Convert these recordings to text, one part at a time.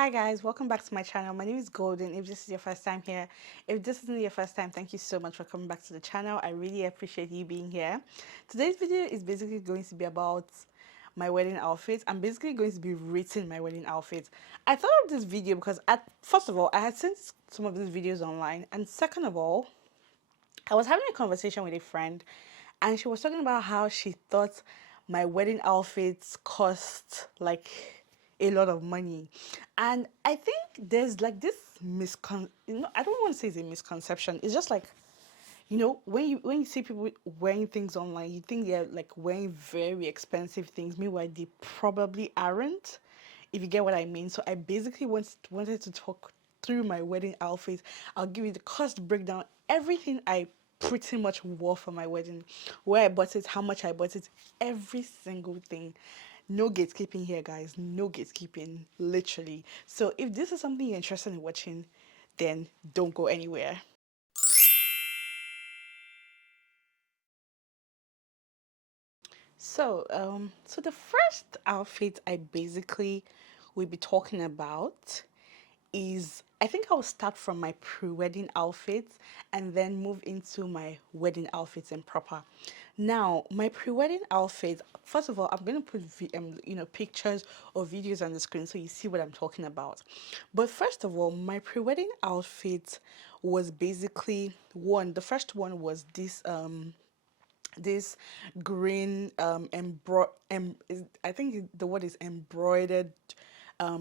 Hi guys, welcome back to my channel. My name is Golden. If this is your first time here, if this isn't your first time, thank you so much for coming back to the channel. I really appreciate you being here. Today's video is basically going to be about my wedding outfit. I'm basically going to be rating my wedding outfit. I thought of this video because first of all, I had seen some of these videos online, and second of all, I was having a conversation with a friend, and she was talking about how she thought my wedding outfits cost like a lot of money. And I think there's like this I don't want to say it's a misconception. It's just like, when you see people wearing things online, you think they're like wearing very expensive things. Meanwhile, they probably aren't, if you get what I mean. So I basically wanted to talk through my wedding outfit. I'll give you the cost breakdown, everything I pretty much wore for my wedding, where I bought it, how much I bought it, every single thing. No gatekeeping here, guys. No gatekeeping, literally. So if this is something you're interested in watching, then don't go anywhere. So the first outfit I basically will be talking about is, I think I'll start from my pre-wedding outfits and then move into my wedding outfits in proper. Now, my pre-wedding outfit, first of all, I'm going to put pictures or videos on the screen so you see what I'm talking about. But first of all, my pre-wedding outfit was basically the first one was this green I think the word is embroidered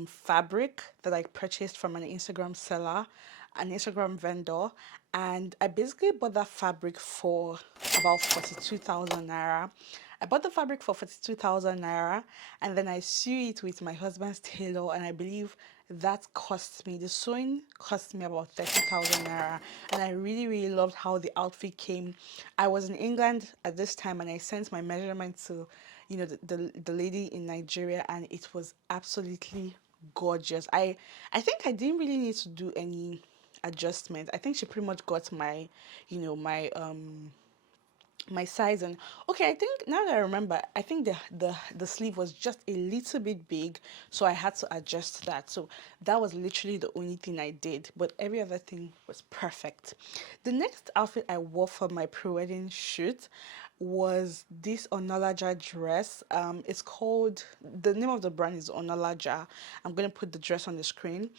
fabric that I purchased from an Instagram seller, an Instagram vendor, and I basically bought that fabric for about 42,000 naira. I bought the fabric for 42,000 naira, and then I sew it with my husband's tailor, and I believe the sewing cost me about 30,000 naira. And I really, really loved how the outfit came. I was in England at this time, and I sent my measurement to, the lady in Nigeria, and it was absolutely gorgeous. I think I didn't really need to do any adjustment. I think she pretty much got my, my size. And okay, I think now that I remember, I think the sleeve was just a little bit big, so I had to adjust that. So that was literally the only thing I did, but every other thing was perfect. The next outfit I wore for my pre-wedding shoot was this Onalaja dress. It's called, the name of the brand is Onalaja. I'm gonna put the dress on the screen.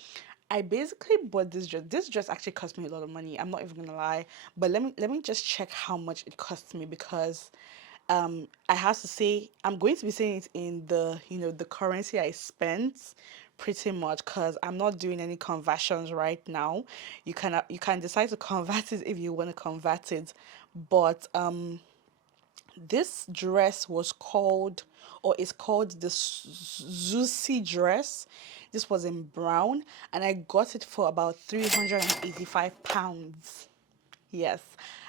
I basically bought this dress. This dress actually cost me a lot of money. I'm not even gonna lie. But let me just check how much it cost me, because I have to say, I'm going to be saying it in the currency I spent pretty much, because I'm not doing any conversions right now. You can decide to convert it if you want to convert it. But this dress was called, or is called, the Zusi dress. This was in brown, and I got it for about 385 pounds. Yes,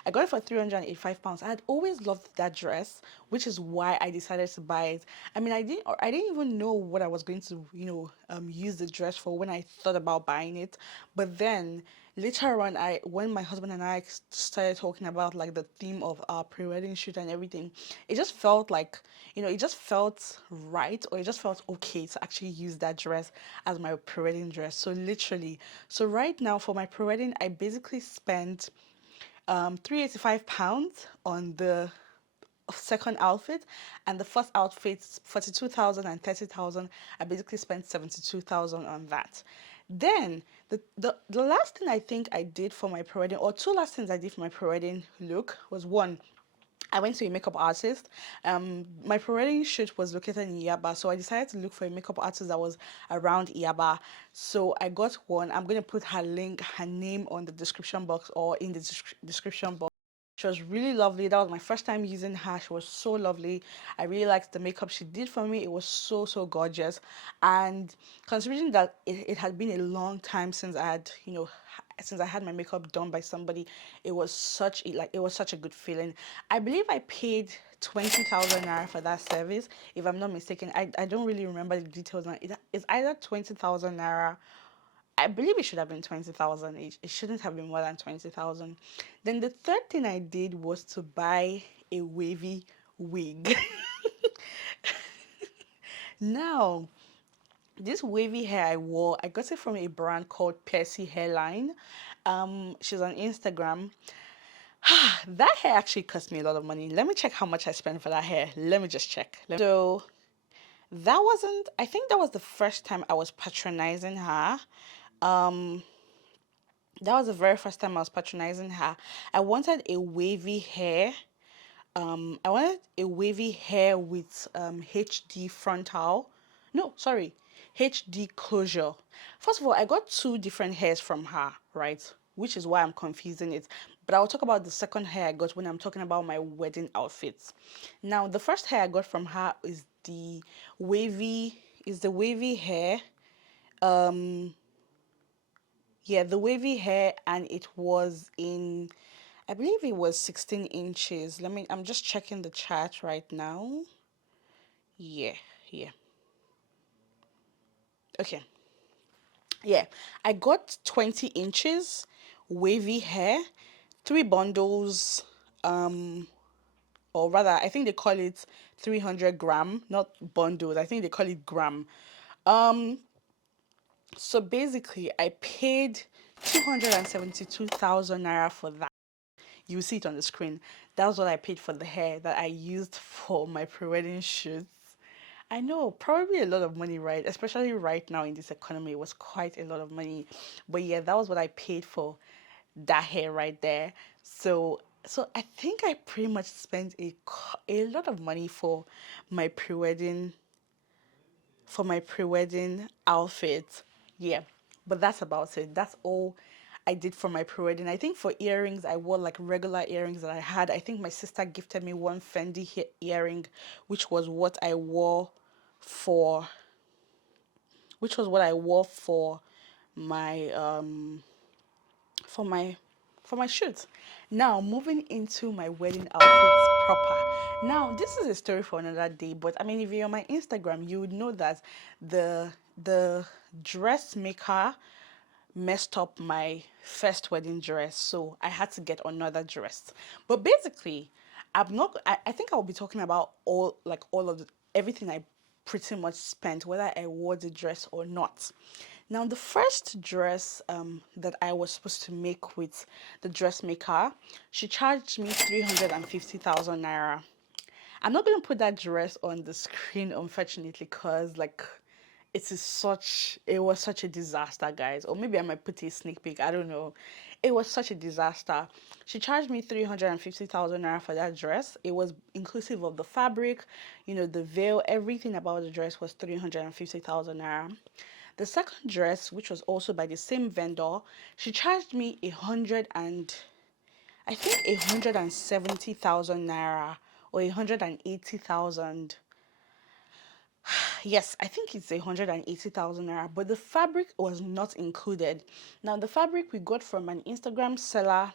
I got it for 385 pounds. I had always loved that dress, which is why I decided to buy it. I mean, I didn't even know what I was going to, use the dress for when I thought about buying it. But then later on, when my husband and I started talking about like the theme of our pre-wedding shoot and everything, it just felt like, it just felt right, or it just felt okay to actually use that dress as my pre-wedding dress. So literally, so right now for my pre-wedding, I basically spent 385 pounds on the second outfit, and the first outfit 42,000 and 30,000. I basically spent 72,000 on that. Then the last thing I think I did for my pre-wedding, or two last things I did for my pre-wedding look, was one, I went to a makeup artist. My pre-wedding shoot was located in Yaba, so I decided to look for a makeup artist that was around Yaba. So I got one. I'm going to put her name on the description box, or in the description box. She was really lovely. That was my first time using her. She was so lovely. I really liked the makeup she did for me. It was so, so gorgeous. And considering that it had been a long time since since I had my makeup done by somebody, it was such a good feeling. I believe I paid 20,000 naira for that service, if I'm not mistaken. I don't really remember the details now. It's either 20,000 naira. I believe it should have been 20,000. It shouldn't have been more than 20,000. Then the third thing I did was to buy a wavy wig. Now, This wavy hair I wore, I got it from a brand called Percy Hairline. She's on Instagram. That hair actually cost me a lot of money. Let me check how much I spent for that hair. Let me just check. So that wasn't, I think that was the first time I was patronizing her. Um, that was the very first time I was patronizing her. I wanted a wavy hair. I wanted a wavy hair with HD frontal. No, sorry, HD closure. First of all, I got two different hairs from her, right? Which is why I'm confusing it. But I'll talk about the second hair I got when I'm talking about my wedding outfits. Now, the first hair I got from her is the wavy hair. Um, yeah, the wavy hair, and it was in, I believe it was 16 inches. I'm just checking the chart right now. Yeah, yeah. Okay. Yeah, I got 20 inches wavy hair, three bundles, um, or rather, I think they call it 300 gram, not bundles. I think they call it gram. Um, so basically, I paid 272,000 naira for that. You see it on the screen. That's what I paid for the hair that I used for my pre-wedding shoot. I know, probably a lot of money, right? Especially right now in this economy, it was quite a lot of money. But yeah, that was what I paid for that hair right there. So I think I pretty much spent a lot of money my pre-wedding for my pre-wedding outfit. Yeah, but that's about it. That's all I did for my pre-wedding. I think for earrings, I wore like regular earrings that I had. I think my sister gifted me one Fendi earring, which was what I wore for, which was what I wore my for my for my shoot. Now moving into my wedding outfits proper. Now this is a story for another day, but I mean if you're on my Instagram, you would know that the dressmaker messed up my first wedding dress, so I had to get another dress. But basically, I think I'll be talking about all of everything I pretty much spent, whether I wore the dress or not. Now, the first dress that I was supposed to make with the dressmaker, she charged me 350,000 naira. I'm not going to put that dress on the screen, unfortunately, because like it was such a disaster, guys. Or maybe I might put a sneak peek, I don't know. It was such a disaster. She charged me 350,000 naira for that dress. It was inclusive of the fabric, the veil, everything about the dress was 350,000 naira. The second dress, which was also by the same vendor, she charged me I think 170,000 naira or 180,000. Yes, I think it's 180,000 naira, but the fabric was not included. Now, the fabric we got from an Instagram seller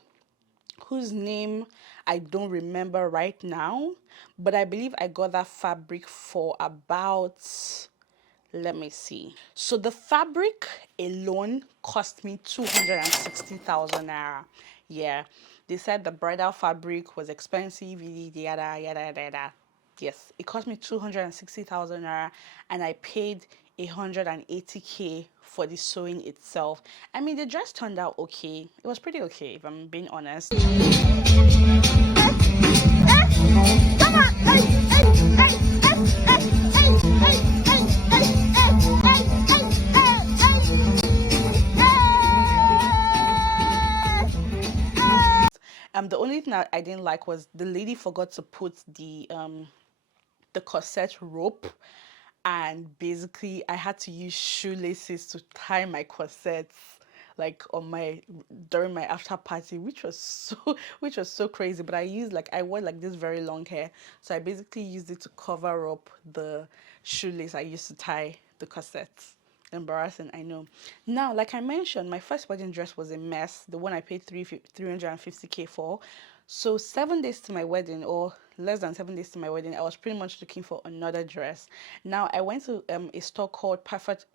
whose name I don't remember right now, but I believe I got that fabric for about, let me see. So the fabric alone cost me 260,000 naira. Yeah, they said the bridal fabric was expensive, yada, yada, yada, yada. Yes, it cost me 260,000 naira, and I paid 180K for the sewing itself. I mean, the dress turned out okay. It was pretty okay, if I'm being honest. The only thing I didn't like was the lady forgot to put the corset rope, and basically I had to use shoelaces to tie my corsets like on my during my after party, which was so which was so crazy. But I wore like this very long hair, so I basically used it to cover up the shoelace I used to tie the corsets. Embarrassing, I know. Now, like I mentioned, my first wedding dress was a mess, the one I paid 350K for. So 7 days to my wedding, or less than 7 days to my wedding, I was pretty much looking for another dress. Now I went to a store called Perfect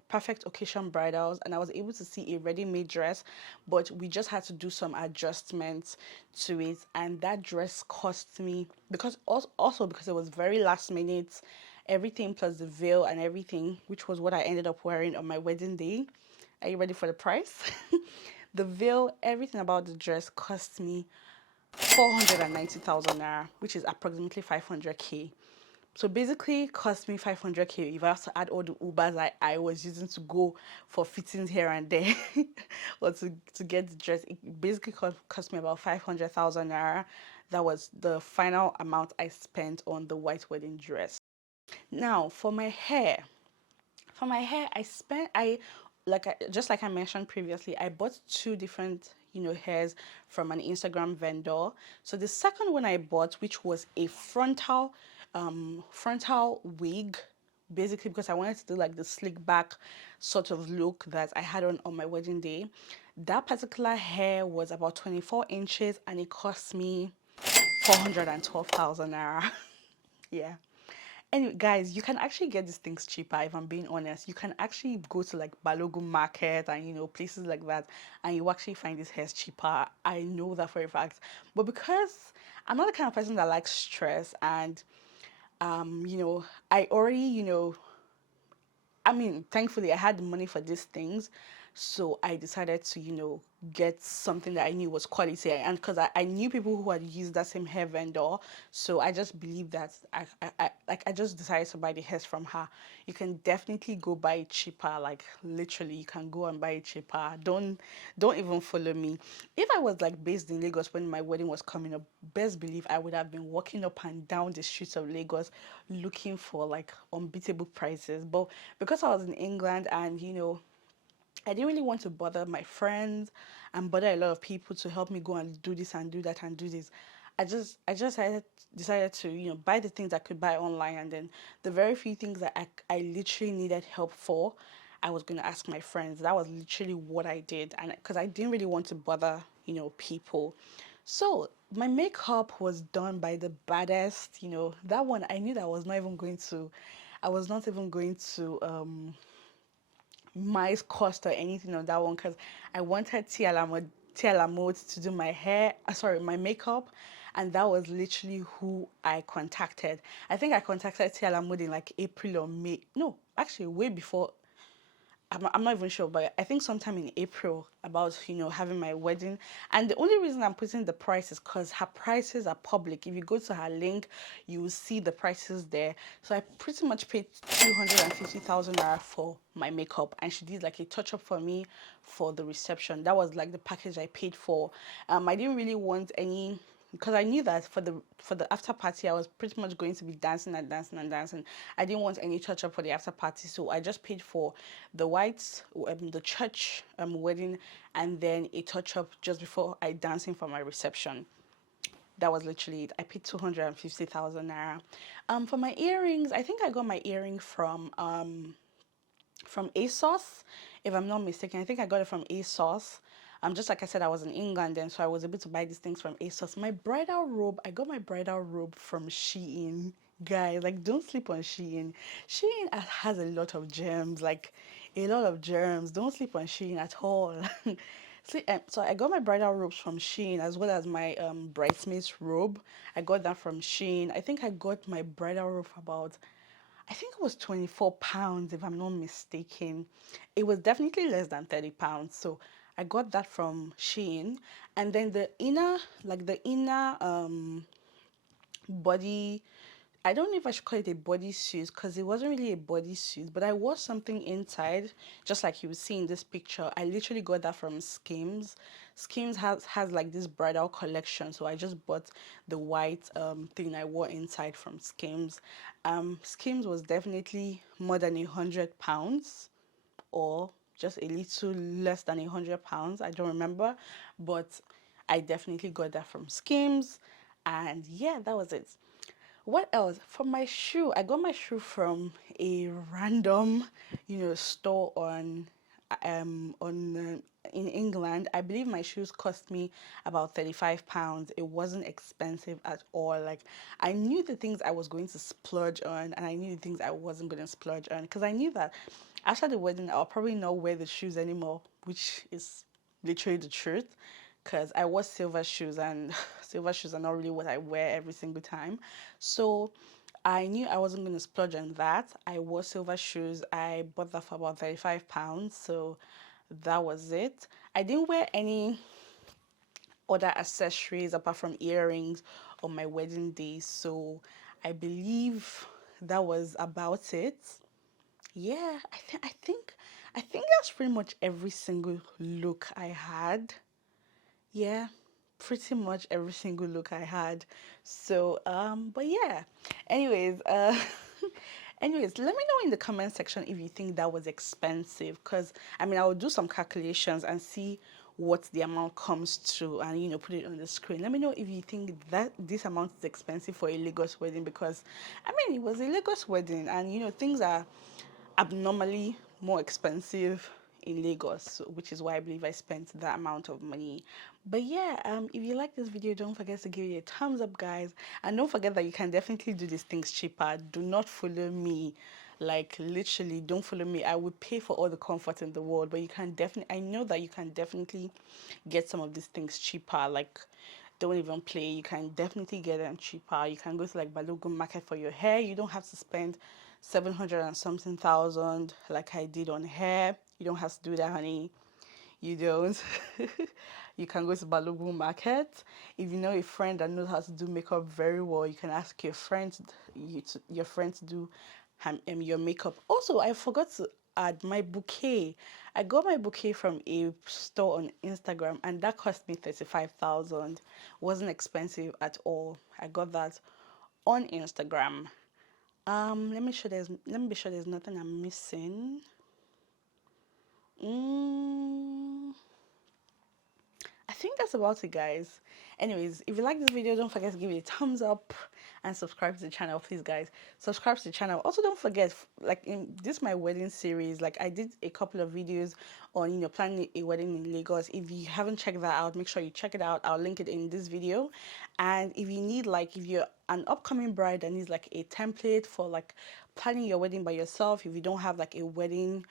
Occasion Bridals, and I was able to see a ready-made dress, but we just had to do some adjustments to it, and that dress cost me, because also because it was very last minute. everything plus the veil and everything, which was what I ended up wearing on my wedding day. Are you ready for the price? The veil, everything about the dress cost me 490,000 naira, which is approximately 500k. So basically, it cost me 500k if I have to add all the Ubers I was using to go for fittings here and there or to get the dress. It basically cost me about 500,000 naira. That was the final amount I spent on the white wedding dress. Now, for my hair, just like I mentioned previously, I bought two different hairs from an Instagram vendor. So the second one I bought, which was a frontal wig, basically because I wanted to do like the slick back sort of look that I had on my wedding day. That particular hair was about 24 inches and it cost me 412,000 naira. Yeah. Anyway, guys, you can actually get these things cheaper if I'm being honest. You can actually go to like Balogun Market and places like that, and you actually find these hairs cheaper. I know that for a fact. But because I'm not the kind of person that likes stress, and I already, I mean, thankfully, I had the money for these things. So I decided to, get something that I knew was quality. And because I knew people who had used that same hair vendor. So I just believe that I just decided to buy the hairs from her. You can definitely go buy it cheaper. Like literally, you can go and buy it cheaper. Don't even follow me. If I was like based in Lagos when my wedding was coming up, best believe I would have been walking up and down the streets of Lagos looking for like unbeatable prices. But because I was in England and I didn't really want to bother my friends and bother a lot of people to help me go and do this and do that and do this. I just decided to buy the things I could buy online, and then the very few things that I literally needed help for, I was gonna ask my friends. That was literally what I did, and because I didn't really want to bother people. So my makeup was done by the baddest. That one I knew that I was not even going to mice cost or anything on that one because I wanted Tia Mode to do my hair, sorry, my makeup, and that was literally who I contacted. I think I contacted Tia Mode in like April or May. No, actually, way before. I'm not even sure, but I think sometime in April about having my wedding. And the only reason I'm putting the price is because her prices are public. If you go to her link, you will see the prices there. So I pretty much paid 250,000 naira for my makeup, and she did like a touch up for me for the reception. That was like the package I paid for. I didn't really want any because I knew that for the after party I was pretty much going to be dancing and dancing and dancing. I didn't want any touch up for the after party, so I just paid for the church wedding, and then a touch up just before I dancing for my reception. That was literally it. I paid 250,000 naira. For my earrings, I think I got my earring from ASOS, if I'm not mistaken. I think I got it from ASOS. Just like I said, I was in England then, so I was able to buy these things from ASOS. My bridal robe, I got my bridal robe from Shein. Guys, like, don't sleep on Shein. Shein has a lot of gems, like a lot of germs. Don't sleep on Shein at all. So I got my bridal robes from Shein as well as my bridesmaid's robe. I got that from Shein. I think I got my bridal robe for about, I think it was 24 pounds, if I'm not mistaken. It was definitely less than 30 pounds. So I got that from Shein. And then the inner body, I don't know if I should call it a bodysuit because it wasn't really a bodysuit, but I wore something inside, just like you would see in this picture. I literally got that from Skims. Skims has like this bridal collection, so I just bought the white thing I wore inside from Skims. Skims was definitely more than £100, or just a little less than £100. I don't remember, but I definitely got that from Skims, and yeah, that was it. What else? For my shoe, I got my shoe from a random, store in England. I believe my shoes cost me about £35. It wasn't expensive at all. Like, I knew the things I was going to splurge on, and I knew the things I wasn't going to splurge on because I knew that after the wedding I'll probably not wear the shoes anymore, which is literally the truth because I wore silver shoes, and silver shoes are not really what I wear every single time. So I knew I wasn't going to splurge on that. I wore silver shoes. I bought that for about £35. So that was it. I didn't wear any other accessories apart from earrings on my wedding day. So I believe that was about it. Yeah, I think that's pretty much every single look I had. Yeah, pretty much every single look I had. So, but yeah. Anyways, anyways, let me know in the comment section if you think that was expensive. Cause I mean, I will do some calculations and see what the amount comes to, and put it on the screen. Let me know if you think that this amount is expensive for a Lagos wedding, because I mean, it was a Lagos wedding, and things are abnormally more expensive in Lagos, which is why I believe I spent that amount of money. But yeah, if you like this video, don't forget to give it a thumbs up, guys, and don't forget that you can definitely do these things cheaper. Do not follow me, like literally, don't follow me. I would pay for all the comfort in the world, but you can definitely. I know that you can definitely get some of these things cheaper, like don't even play. You can definitely get them cheaper. You can go to like Balogun Market for your hair. You don't have to spend 700 and something thousand like I did on hair. You don't have to do that, honey. You don't. You can go to Balogun Market. If you know a friend that knows how to do makeup very well, you can ask your friend to do your makeup. Also, I forgot to add my bouquet. I got my bouquet from a store on Instagram, and that cost me 35,000. Wasn't expensive at all. I got that on Instagram. Let me be sure there's nothing I'm missing. Mm, I think that's about it, guys. Anyways, if you like this video, don't forget to give it a thumbs up and subscribe to the channel, please, guys. Subscribe to the channel. Also, don't forget, like in this my wedding series, like I did a couple of videos on planning a wedding in Lagos. If you haven't checked that out, make sure you check it out. I'll link it in this video. And if you need, like, if you're an upcoming bride that needs like a template for like planning your wedding by yourself, if you don't have like a wedding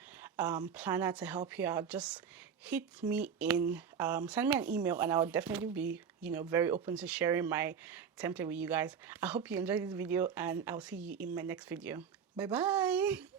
planner to help you out, just hit me in, send me an email, and I will definitely be, very open to sharing my template with you guys. I hope you enjoyed this video, and I'll see you in my next video. Bye bye.